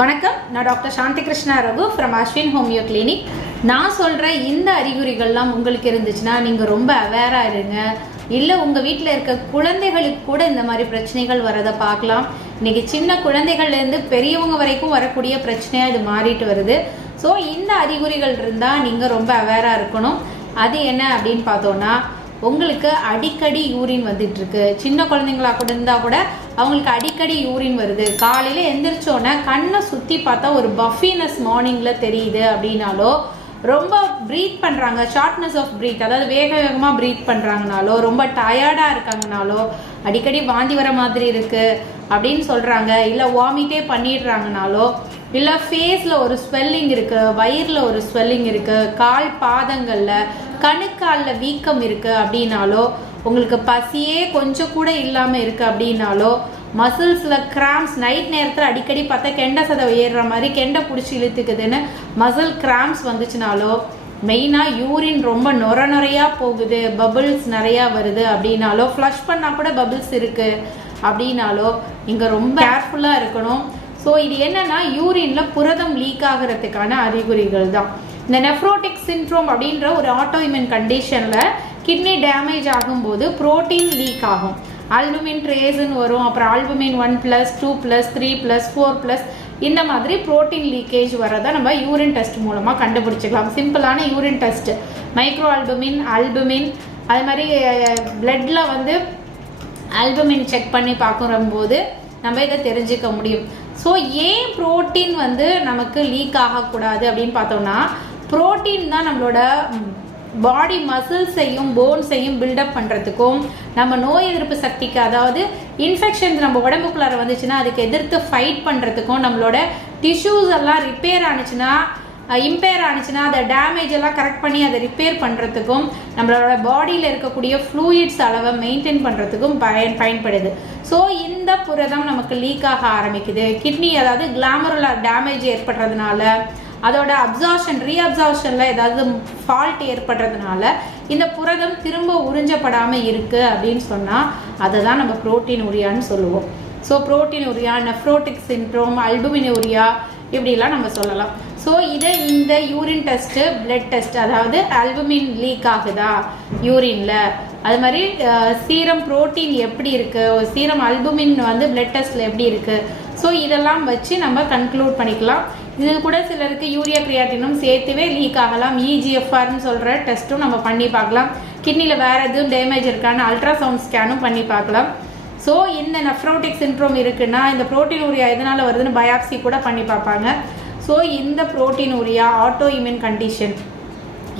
வணக்கம், நான் doctor Shanthi Krishna Raghu from Ashwin homeo clinic. நான் சொல்கிற இந்த அறிகுறிகள்லாம் உங்களுக்கு இருந்துச்சுன்னா நீங்கள் ரொம்ப அவேராக இருங்க. இல்லை உங்கள் வீட்டில் இருக்க குழந்தைகளுக்கு கூட இந்த மாதிரி பிரச்சனைகள் வரதை பார்க்கலாம். இன்றைக்கி சின்ன குழந்தைகள்லேருந்து பெரியவங்க வரைக்கும் வரக்கூடிய பிரச்சனையாக இது மாறிட்டு வருது. ஸோ இந்த அறிகுறிகள் இருந்தால் நீங்கள் ரொம்ப அவேராக இருக்கணும். அது என்ன அப்படின்னு பார்த்தோன்னா, உங்களுக்கு அடிக்கடி யூரின் வந்துட்டு இருக்கு. சின்ன குழந்தைங்களா கூட இருந்தால் கூட அவங்களுக்கு அடிக்கடி யூரின் வருது. காலையில் எந்திரிச்சோன்னே கண்ணை சுற்றி பார்த்தா ஒரு பஃபினஸ் மார்னிங்கில் தெரியுது அப்படின்னாலோ, ரொம்ப ப்ரீத் பண்ணுறாங்க, ஷார்ட்னஸ் ஆஃப் ப்ரீத், அதாவது வேக வேகமாக ப்ரீத் பண்ணுறாங்கனாலோ, ரொம்ப டயர்டாக இருக்காங்கனாலோ, அடிக்கடி வாந்தி வர மாதிரி இருக்குது அப்படின்னு சொல்கிறாங்க, இல்லை வாமிட்டே பண்ணிடுறாங்கனாலோ, இல்லை ஃபேஸில் ஒரு ஸ்வெல்லிங் இருக்குது, வயிறில் ஒரு ஸ்வெல்லிங் இருக்குது, கால் பாதங்களில் கணுக்காலில் வீக்கம் இருக்குது அப்படின்னாலோ, உங்களுக்கு பசியே கொஞ்சம் கூட இல்லாமல் இருக்குது அப்படின்னாலோ, மசில்ஸில் கிராம்ஸ், நைட் நேரத்தில் அடிக்கடி பார்த்தா கெண்டை சதை ஏறுற மாதிரி கெண்டை பிடிச்சி இழுத்துக்குதுன்னு மசில் கிராம்ஸ் வந்துச்சுனாலோ, மெயினாக யூரின் ரொம்ப நுரையாக போகுது, பபிள்ஸ் நிறையா வருது அப்படின்னாலோ, ஃப்ளஷ் பண்ணால் கூட பபிள்ஸ் இருக்குது அப்படின்னாலோ நீங்கள் ரொம்ப கேர்ஃபுல்லாக இருக்கணும். ஸோ இது என்னென்னா, யூரினில் புரதம் லீக் ஆகிறதுக்கான அறிகுறிகள் தான். இந்த நெஃப்ரோட்டிக் சிண்ட்ரோம் அப்படின்ற ஒரு ஆட்டோஇம்யூன் கண்டிஷனில் கிட்னி டேமேஜ் ஆகும்போது புரோட்டீன் லீக் ஆகும். ஆல்புமின் ட்ரேஸ்ன்னு வரும், அப்புறம் ஆல்புமின் 1+, 2+, 3+, 4+, இந்த மாதிரி புரோட்டீன் லீக்கேஜ் வரதை நம்ம யூரின் டெஸ்ட் மூலமாக கண்டுபிடிச்சிக்கலாம். சிம்பிளான யூரின் டெஸ்ட், மைக்ரோ ஆல்புமின் அது மாதிரி பிளட்டில் ஆல்புமின் செக் பண்ணி பார்க்கும்போது நம்ம இதை தெரிஞ்சுக்க முடியும். ஸோ ஏன் புரோட்டீன் நமக்கு லீக் ஆகக்கூடாது அப்படின்னு பார்த்தோம்னா, புரோட்டீன் தான் நம்மளோட பாடி மசில்ஸையும் போன்ஸையும் பில்டப் பண்ணுறதுக்கும், நம்ம நோய் எதிர்ப்பு சக்திக்கு, அதாவது இன்ஃபெக்ஷன்ஸ் நம்ம உடம்புக்குள்ளார வந்துச்சுன்னா அதுக்கு எதிர்த்து ஃபைட் பண்ணுறதுக்கும், நம்மளோட டிஷ்யூஸ் எல்லாம் இம்பேர் ஆனிச்சுன்னா அதை டேமேஜ் எல்லாம் கரெக்ட் பண்ணி அதை ரிப்பேர் பண்ணுறதுக்கும், நம்மளோட பாடியில் இருக்கக்கூடிய ஃப்ளூயிட்ஸ் அளவை மெயின்டைன் பண்ணுறதுக்கும் பயன்படுது. ஸோ இந்த புரதம் நமக்கு லீக் ஆக ஆரம்பிக்குது. கிட்னி, அதாவது கிளாமருலர் டேமேஜ் ஏற்படுறதுனால, அதோட ரீஅப்சார்ப்ஷனில் ஏதாவது ஃபால்ட் ஏற்படுறதுனால இந்த புரதம் திரும்ப உறிஞ்சப்படாமல் இருக்குது அப்படின்னு சொன்னால் அதை தான் நம்ம புரோட்டீனூரியான்னு சொல்லுவோம். ஸோ புரோட்டீனூரியா, நெஃப்ரோட்டிக் சிண்ட்ரோம், அல்புமினூரியா இப்படிலாம் நம்ம சொல்லலாம். ஸோ இந்த யூரின் டெஸ்ட்டு, பிளட் டெஸ்ட், அதாவது ஆல்புமின் லீக் ஆகுதா யூரினில், அது மாதிரி சீரம் புரோட்டீன் எப்படி இருக்குது, சீரம் அல்புமின் பிளட் டெஸ்ட்டில் எப்படி இருக்குது, ஸோ இதெல்லாம் வச்சு நம்ம கன்க்ளூட் பண்ணிக்கலாம். இது கூட சிலருக்கு யூரியா கிரியாட்டினும் சேர்த்துவே லீக் ஆகலாம். EGFRன்னு சொல்கிற டெஸ்ட்டும் நம்ம பண்ணி பார்க்கலாம். கிட்னியில் வேறு எதுவும் டேமேஜ் இருக்கான்னு அல்ட்ராசவுண்ட் ஸ்கேனும் பண்ணி பார்க்கலாம். ஸோ இந்த நெஃப்ரோட்டிக் சிண்ட்ரோம் இருக்குன்னா, இந்த புரோட்டீனூரியா எதனால் வருதுன்னு பயாப்சி கூட பண்ணி பார்ப்பாங்க. ஸோ இந்த புரோட்டீனூரியா ஆட்டோ இம்யூன் கண்டிஷன்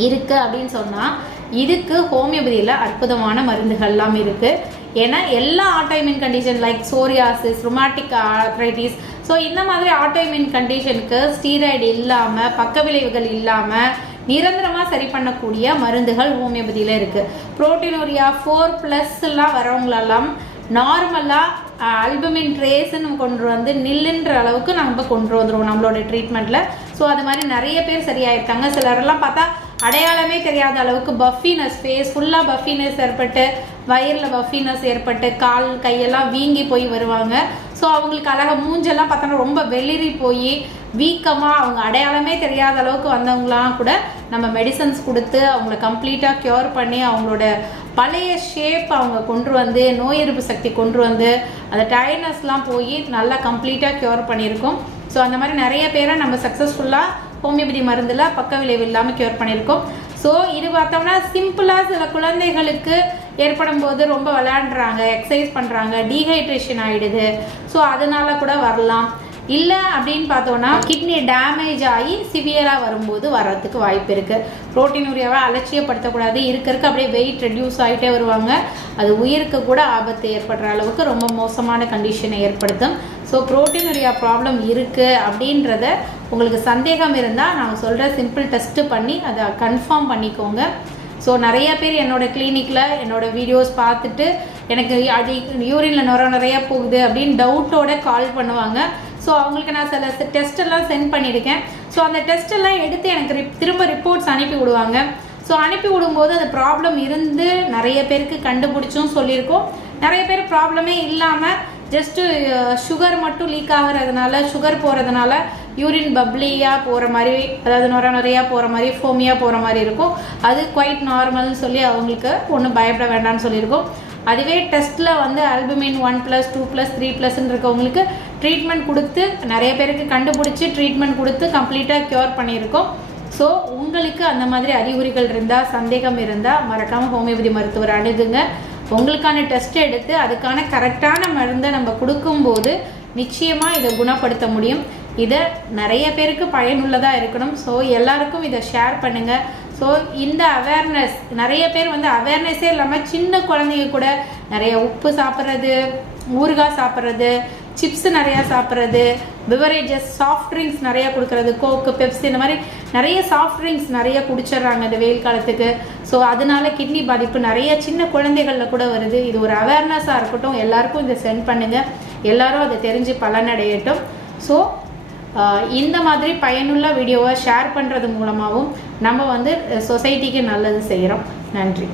இருக்குது அப்படின்னு சொன்னால் இதுக்கு ஹோமியோபதியில் அற்புதமான மருந்துகள்லாம் இருக்குது. ஏன்னா எல்லா autoimmune condition like psoriasis, rheumatic arthritis, so இந்த மாதிரி ஆட்டோஇம்யூன் கண்டிஷனுக்கு ஸ்டீராய்டு இல்லாமல், பக்க விளைவுகள் இல்லாமல் நிரந்தரமாக சரி பண்ணக்கூடிய மருந்துகள் ஹோமியோபதியில் இருக்குது. புரோட்டீனூரியா 4+எல்லாம் வரவங்களெல்லாம் நார்மலாக ஆல்புமின் ட்ரேஸ்ன்னு கொண்டு நில்லுன்ற அளவுக்கு நம்ம கொண்டு வந்துடுவோம் நம்மளோட ட்ரீட்மெண்ட்டில். ஸோ அது மாதிரி நிறைய பேர் சரியாயிருக்காங்க. சிலரெல்லாம் பார்த்தா அடையாளமே தெரியாத அளவுக்கு பஃபினஸ், ஃபேஸ் ஃபுல்லாக பஃபினஸ் ஏற்பட்டு, வயிறில் பஃபினஸ் ஏற்பட்டு, கால் கையெல்லாம் வீங்கி போய் வருவாங்க. ஸோ அவங்களுக்கு மூஞ்செல்லாம் பார்த்தோன்னா ரொம்ப வெளிரி போய் வீக்கமாக, அவங்க அடையாளமே தெரியாத அளவுக்கு வந்தவங்களாம் கூட நம்ம மெடிசன்ஸ் கொடுத்து அவங்கள கம்ப்ளீட்டாக க்யூர் பண்ணி அவங்களோட பழைய ஷேப் அவங்க கொண்டு வந்து, நோய் எதிர்ப்பு சக்தி கொண்டு வந்து, அந்த டயர்ட்னஸ்லாம் போய் நல்லா கம்ப்ளீட்டாக க்யூர் பண்ணியிருக்கோம். ஸோ அந்த மாதிரி நிறைய பேரை நம்ம சக்ஸஸ்ஃபுல்லாக ஹோமியோபதி மருந்தில் பக்க விளைவு இல்லாமல் க்யூர் பண்ணியிருக்கோம். ஸோ இது பார்த்தோம்னா சிம்பிளாக சில குழந்தைகளுக்கு ஏற்படும் போது ரொம்ப விளையாடுறாங்க, எக்ஸசைஸ் பண்ணுறாங்க, டீஹைட்ரேஷன் ஆகிடுது, ஸோ அதனால கூட வரலாம். இல்லை அப்படின்னு பார்த்தோன்னா கிட்னி டேமேஜ் ஆகி சிவியராக வரும்போது வர்றதுக்கு வாய்ப்பு இருக்குது. புரோட்டீனூரியாவை அலட்சியப்படுத்தக்கூடாது. இருக்க அப்படியே வெயிட் ரெடியூஸ் ஆகிட்டே வருவாங்க. அது உயிருக்கு கூட ஆபத்து ஏற்படுற அளவுக்கு ரொம்ப மோசமான கண்டிஷனை ஏற்படுத்தும். ஸோ புரோட்டீனூரியா ப்ராப்ளம் இருக்குது அப்படின்றத உங்களுக்கு சந்தேகம் இருந்தால் நாங்கள் சொல்கிற சிம்பிள் டெஸ்ட்டு பண்ணி அதை கன்ஃபார்ம் பண்ணிக்கோங்க. ஸோ நிறைய பேர் என்னோடய கிளினிக்கில் என்னோடய வீடியோஸ் பார்த்துட்டு எனக்கு அது யூரினில் நிறையா போகுது அப்படின்னு டவுட்டோட கால் பண்ணுவாங்க. ஸோ அவங்களுக்கு நான் சில டெஸ்ட்டெல்லாம் சென்ட் பண்ணியிருக்கேன். ஸோ அந்த டெஸ்ட்டெல்லாம் எடுத்து எனக்கு திரும்ப ரிப்போர்ட்ஸ் அனுப்பி விடுவாங்க. ஸோ அனுப்பி விடும்போது அந்த ப்ராப்ளம் இருந்து நிறைய பேருக்கு கண்டுபிடிச்சும் சொல்லியிருக்கோம். நிறைய பேர் ப்ராப்ளமே இல்லாமல் ஜஸ்ட்டு சுகர் மட்டும் லீக் ஆகிறதுனால, சுகர் போகிறதுனால யூரின் பப்ளியாக போகிற மாதிரி, அதாவது நிறையா போகிற மாதிரி, ஃபோமியாக போகிற மாதிரி இருக்கும். அது குவைட் நார்மல்னு சொல்லி அவங்களுக்கு ஒன்றும் பயப்பட வேண்டாம்னு சொல்லியிருக்கோம். அதுவே டெஸ்ட்டில் வந்து ஆல்புமின் 1+, 2+, 3+ன்னு இருக்கவங்களுக்கு ட்ரீட்மெண்ட் கொடுத்து நிறைய பேருக்கு கண்டுபிடிச்சி ட்ரீட்மெண்ட் கொடுத்து கம்ப்ளீட்டாக க்யூர் பண்ணியிருக்கோம். ஸோ உங்களுக்கு அந்த மாதிரி அறிகுறிகள் இருந்தால், சந்தேகம் இருந்தால் மறக்காமல் ஹோமியோபதி மருத்துவர் அணுகுங்க. உங்களுக்கான டெஸ்ட் எடுத்து அதுக்கான கரெக்டான மருந்தை நம்ம கொடுக்கும்போது நிச்சயமாக இதை குணப்படுத்த முடியும். இதை நிறைய பேருக்கு பயனுள்ளதாக இருக்கணும். ஸோ எல்லாருக்கும் இதை ஷேர் பண்ணுங்கள். ஸோ இந்த அவேர்னஸ், நிறைய பேர் வந்து அவேர்னஸே இல்லாமல் சின்ன குழந்தைங்க கூட நிறைய உப்பு சாப்பிட்றது, ஊறுகாய் சாப்பிட்றது, சிப்ஸ் நிறையா சாப்பிட்றது, பிவரேஜஸ், சாஃப்ட் ட்ரிங்க்ஸ் நிறையா கொடுக்குறது, கோக்கு, பெப்சி, இந்த மாதிரி நிறைய சாஃப்ட் ட்ரிங்க்ஸ் நிறைய குடிச்சிட்றாங்க இந்த வெயில் காலத்துக்கு. ஸோ அதனால கிட்னி பாதிப்பு நிறைய சின்ன குழந்தைகளில் கூட வருது. இது ஒரு அவேர்னஸாக இருக்கட்டும், எல்லாருக்கும் இதை சென்ட் பண்ணுங்கள். எல்லாரும் அதை தெரிஞ்சு பலனடையட்டும். ஸோ இந்த மாதிரி பயனுள்ள வீடியோவை ஷேர் பண்ணுறது மூலமாகவும் நம்ம வந்து சொசைட்டிக்கு நல்லது செய்கிறோம். நன்றி.